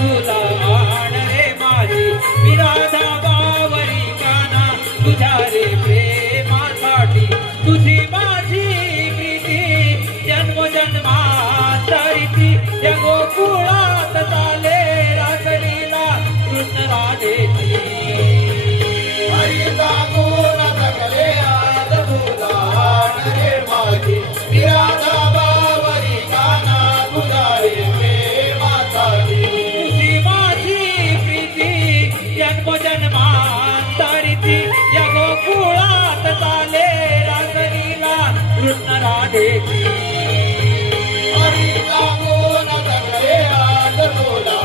तुला आणरे माझी मी राधा बावरी कान्हा तुझ्या रे प्रेमासाठी तुझी माझी प्रीती जन्मजन्मांतरीची या गोकुळात चाले रासलीला कृष्ण राधेची हरी सांगून थकले आज तुला रे माझी मी राधा बावरी कान्हा तुझ्या रे प्रेमासाठी तुझी माझी प्रीती जन्मजन्मांतरीची या गोकुळात चाले कृष्ण राधेची हरी सांगून थकले आज तुला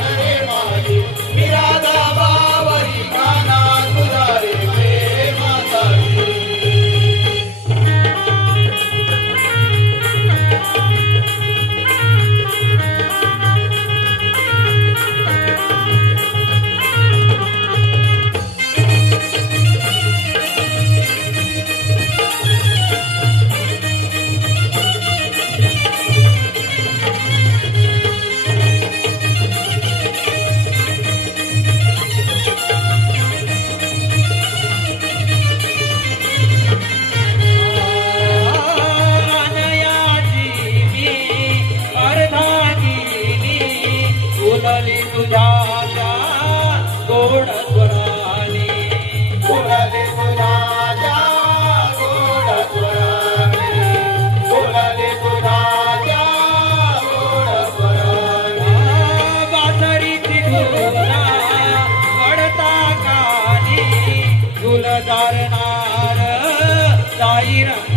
रे माझी मी राधा बावरी कान्हा तुझ्या रे प्रेमासाठी तुझ्या गोड स्वराने बोलाले तुझ्या गोड स्वराने बोलाले तुझ्या गोड स्वराने बासरीची धुना पडता कानी फुलदारनार साई रंग